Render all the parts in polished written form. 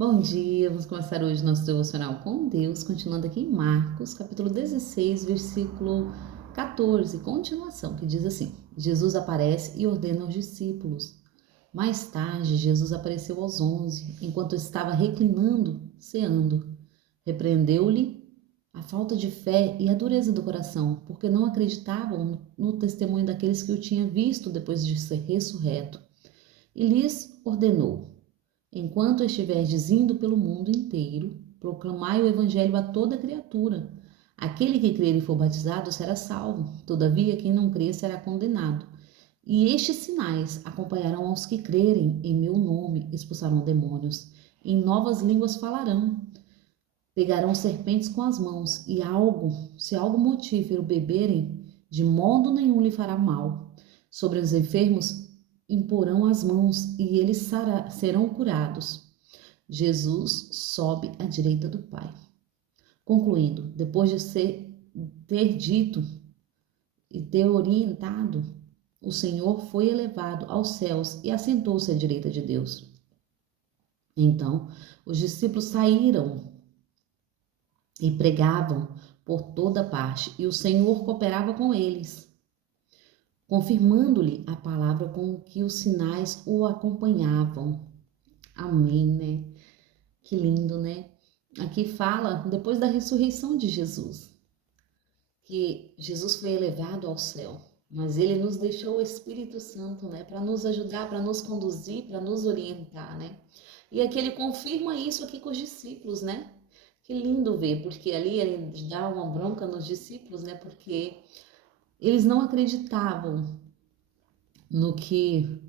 Bom dia, vamos começar hoje nosso devocional com Deus, continuando aqui em Marcos, capítulo 16, versículo 14, continuação, que diz assim: Jesus aparece e ordena aos discípulos. Mais tarde, Jesus apareceu aos 11, enquanto estava reclinando, ceando. Repreendeu-lhe a falta de fé e a dureza do coração, porque não acreditavam no testemunho daqueles que o tinham visto depois de ser ressurreto. E lhes ordenou: enquanto estiverdes indo pelo mundo inteiro, proclamai o evangelho a toda criatura. Aquele que crer e for batizado será salvo, todavia quem não crer será condenado. E estes sinais acompanharão aos que crerem em meu nome: expulsarão demônios, em novas línguas falarão, pegarão serpentes com as mãos, e se algo mortífero beberem, de modo nenhum lhe fará mal. Sobre os enfermos imporão as mãos, e eles serão curados. Jesus sobe à direita do Pai. Concluindo, depois de ter dito e ter orientado, o Senhor foi elevado aos céus e assentou-se à direita de Deus. Então, os discípulos saíram e pregavam por toda parte, e o Senhor cooperava com eles, confirmando-lhe a palavra com que os sinais o acompanhavam. Amém, né? Que lindo, né? Aqui fala depois da ressurreição de Jesus, que Jesus foi elevado ao céu, mas ele nos deixou o Espírito Santo, né, para nos ajudar, para nos conduzir, para nos orientar, né? E aqui ele confirma isso aqui com os discípulos, né? Que lindo ver, porque ali ele dá uma bronca nos discípulos, né? Porque eles não acreditavam no que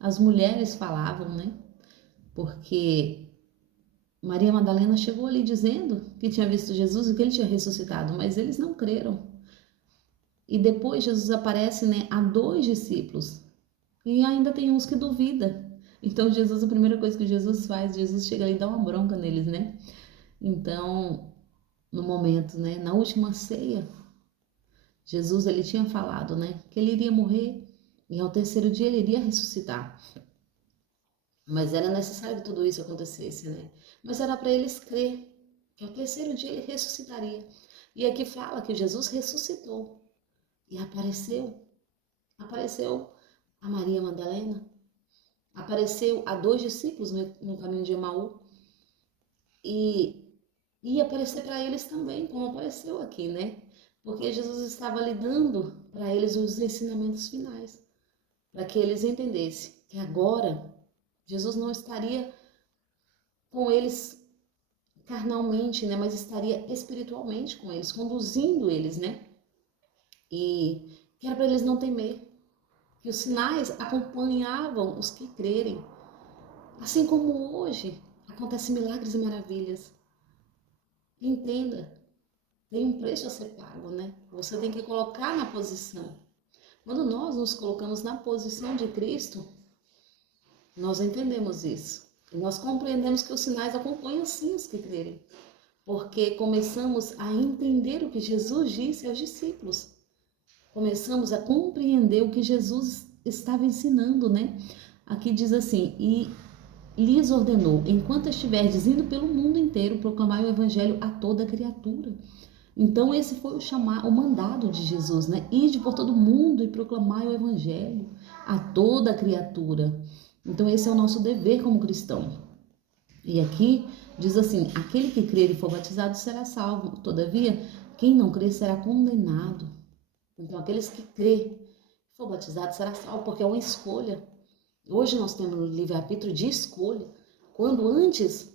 as mulheres falavam, né? Porque Maria Madalena chegou ali dizendo que tinha visto Jesus e que ele tinha ressuscitado, mas eles não creram. E depois Jesus aparece, né, a 2 discípulos, e ainda tem uns que duvidam. Então Jesus, a primeira coisa que Jesus faz, Jesus chega ali e dá uma bronca neles, né? Então, no momento, né, na última ceia, Jesus ele tinha falado, né, que ele iria morrer e ao terceiro dia ele iria ressuscitar. Mas era necessário que tudo isso acontecesse, né? Mas era para eles crer que ao terceiro dia ele ressuscitaria. E aqui fala que Jesus ressuscitou e apareceu a Maria Madalena, apareceu a 2 discípulos no caminho de Emaú e ia aparecer para eles também, como apareceu aqui, né? Porque Jesus estava lhe dando para eles os ensinamentos finais, para que eles entendessem que agora Jesus não estaria com eles carnalmente, né, mas estaria espiritualmente com eles, conduzindo eles, né? E que era para eles não temer, que os sinais acompanhavam os que crerem. Assim como hoje acontecem milagres e maravilhas. Entenda, tem um preço a ser pago, né? Você tem que colocar na posição. Quando nós nos colocamos na posição de Cristo, nós entendemos isso. E nós compreendemos que os sinais acompanham sim os que crerem. Porque começamos a entender o que Jesus disse aos discípulos. Começamos a compreender o que Jesus estava ensinando, né? Aqui diz assim: e lhes ordenou: enquanto estiverdes indo pelo mundo inteiro, proclamai o evangelho a toda criatura. Então esse foi o mandado de Jesus, né? Ide por todo mundo e proclamai o evangelho a toda criatura. Então esse é o nosso dever como cristão. E aqui diz assim: aquele que crer e for batizado será salvo, todavia quem não crer será condenado. Então aqueles que crê e for batizado será salvo, porque é uma escolha. Hoje nós temos o livre-arbítrio de escolha, quando antes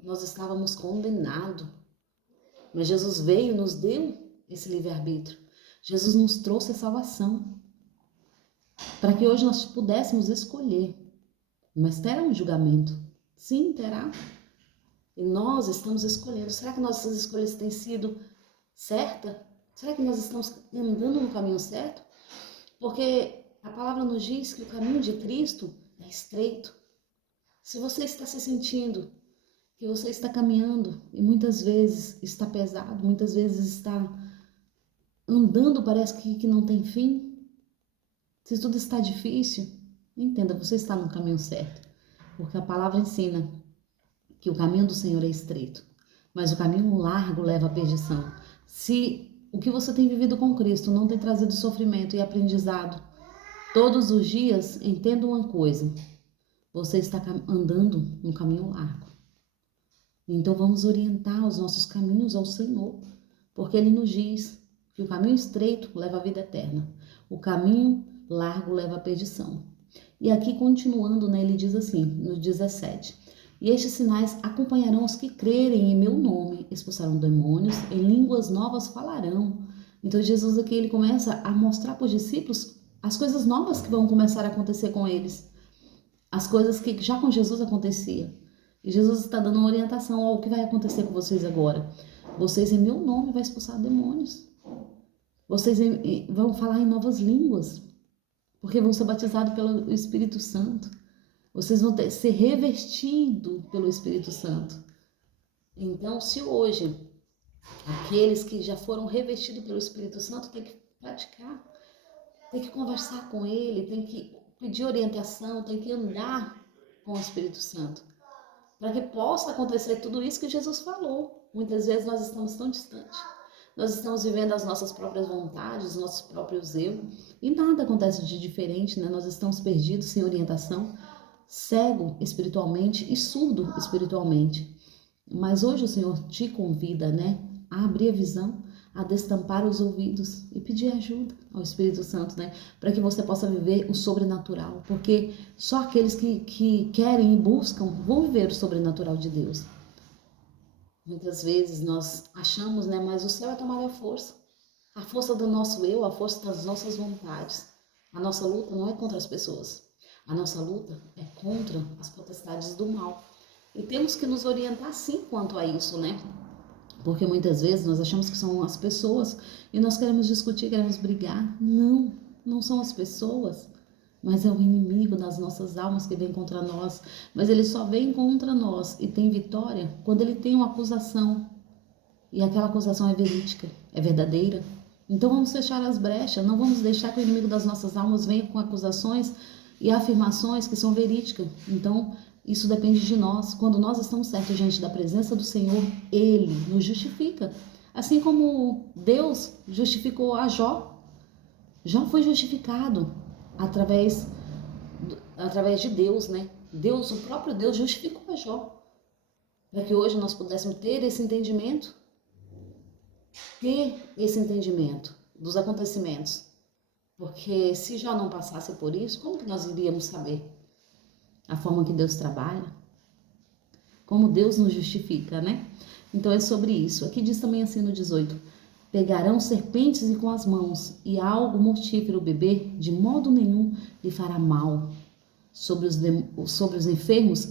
nós estávamos condenados. Mas Jesus veio e nos deu esse livre-arbítrio. Jesus nos trouxe a salvação, para que hoje nós pudéssemos escolher. Mas terá um julgamento. Sim, terá. E nós estamos escolhendo. Será que nossas escolhas têm sido certas? Será que nós estamos andando no caminho certo? Porque a palavra nos diz que o caminho de Cristo é estreito. Se você está se sentindo que você está caminhando e muitas vezes está pesado, muitas vezes está andando, parece que não tem fim, se tudo está difícil, entenda, você está no caminho certo. Porque a palavra ensina que o caminho do Senhor é estreito, mas o caminho largo leva à perdição. Se o que você tem vivido com Cristo não tem trazido sofrimento e aprendizado todos os dias, entenda uma coisa: você está andando no caminho largo. Então vamos orientar os nossos caminhos ao Senhor, porque Ele nos diz que o caminho estreito leva à vida eterna, o caminho largo leva à perdição. E aqui continuando, né, ele diz assim, no 17: e estes sinais acompanharão os que crerem em meu nome, expulsarão demônios, em línguas novas falarão. Então Jesus aqui ele começa a mostrar para os discípulos as coisas novas que vão começar a acontecer com eles, as coisas que já com Jesus acontecia. E Jesus está dando uma orientação ao que vai acontecer com vocês agora. Vocês em meu nome vão expulsar demônios. Vocês vão falar em novas línguas, porque vão ser batizados pelo Espírito Santo. Vocês vão ser revestidos pelo Espírito Santo. Então, se hoje aqueles que já foram revestidos pelo Espírito Santo têm que praticar, tem que conversar com Ele, tem que pedir orientação, tem que andar com o Espírito Santo, para que possa acontecer tudo isso que Jesus falou. Muitas vezes nós estamos tão distantes. Nós estamos vivendo as nossas próprias vontades, os nossos próprios erros, e nada acontece de diferente, né? Nós estamos perdidos, sem orientação, cego espiritualmente e surdo espiritualmente. Mas hoje o Senhor te convida, né, a abrir a visão, a destampar os ouvidos e pedir ajuda ao Espírito Santo, né, para que você possa viver o sobrenatural, porque só aqueles que querem e buscam vão viver o sobrenatural de Deus. Muitas vezes nós achamos, né, mas o céu é tomar a força do nosso eu, a força das nossas vontades. A nossa luta não é contra as pessoas, a nossa luta é contra as potestades do mal. E temos que nos orientar sim quanto a isso, né? Porque muitas vezes nós achamos que são as pessoas e nós queremos discutir, queremos brigar. Não, não são as pessoas, mas é o inimigo das nossas almas que vem contra nós. Mas ele só vem contra nós e tem vitória quando ele tem uma acusação. E aquela acusação é verídica, é verdadeira. Então vamos fechar as brechas, não vamos deixar que o inimigo das nossas almas venha com acusações e afirmações que são verídicas. Então isso depende de nós. Quando nós estamos certos diante da presença do Senhor, Ele nos justifica. Assim como Deus justificou a Jó. Jó foi justificado através de Deus, né? Deus, o próprio Deus justificou a Jó. Para que hoje nós pudéssemos ter esse entendimento dos acontecimentos. Porque se Jó não passasse por isso, como que nós iríamos saber a forma que Deus trabalha? Como Deus nos justifica, né? Então é sobre isso. Aqui diz também assim no 18: pegarão serpentes e com as mãos, e algo mortífero beber, de modo nenhum lhe fará mal. Sobre os enfermos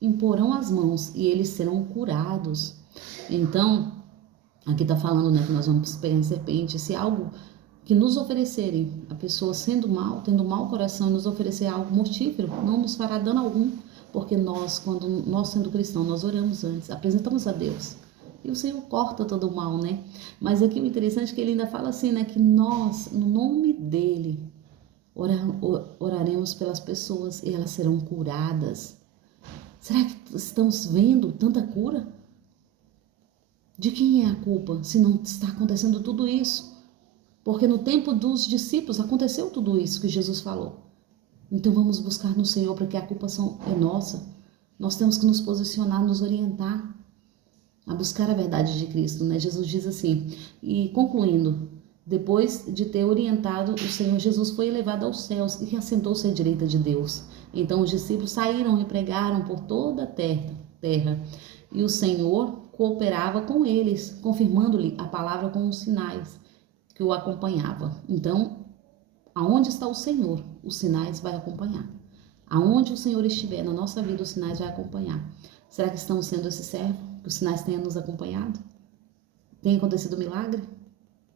imporão as mãos, e eles serão curados. Então, aqui está falando, né, que nós vamos pegar serpente. Se algo que nos oferecerem, a pessoa sendo mal, tendo mau coração, e nos oferecer algo mortífero, não nos fará dano algum, porque nós, quando nós sendo cristãos, nós oramos antes, apresentamos a Deus, e o Senhor corta todo o mal, né? Mas aqui o interessante é que ele ainda fala assim, né, que nós, no nome dele, oraremos pelas pessoas e elas serão curadas. Será que estamos vendo tanta cura? De quem é a culpa se não está acontecendo tudo isso? Porque no tempo dos discípulos aconteceu tudo isso que Jesus falou. Então vamos buscar no Senhor, porque a culpa é nossa. Nós temos que nos posicionar, nos orientar a buscar a verdade de Cristo, né? Jesus diz assim, e concluindo: depois de ter orientado, o Senhor Jesus foi elevado aos céus e assentou-se à direita de Deus. Então os discípulos saíram e pregaram por toda a terra. E o Senhor cooperava com eles, confirmando-lhe a palavra com os sinais que o acompanhava. Então, aonde está o Senhor, os sinais vai acompanhar. Aonde o Senhor estiver na nossa vida, os sinais vai acompanhar. Será que estamos sendo esse servo? Que os sinais tenham nos acompanhado? Tem acontecido milagre?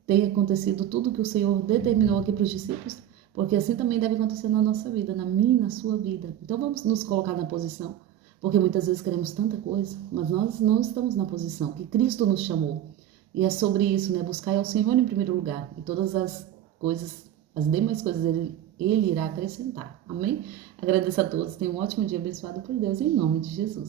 Tem acontecido tudo que o Senhor determinou aqui para os discípulos? Porque assim também deve acontecer na nossa vida, na minha e na sua vida. Então vamos nos colocar na posição. Porque muitas vezes queremos tanta coisa, mas nós não estamos na posição que Cristo nos chamou. E é sobre isso, né? Buscar ao Senhor em primeiro lugar. E todas as coisas, as demais coisas, Ele irá acrescentar. Amém? Agradeço a todos. Tenham um ótimo dia abençoado por Deus, em nome de Jesus.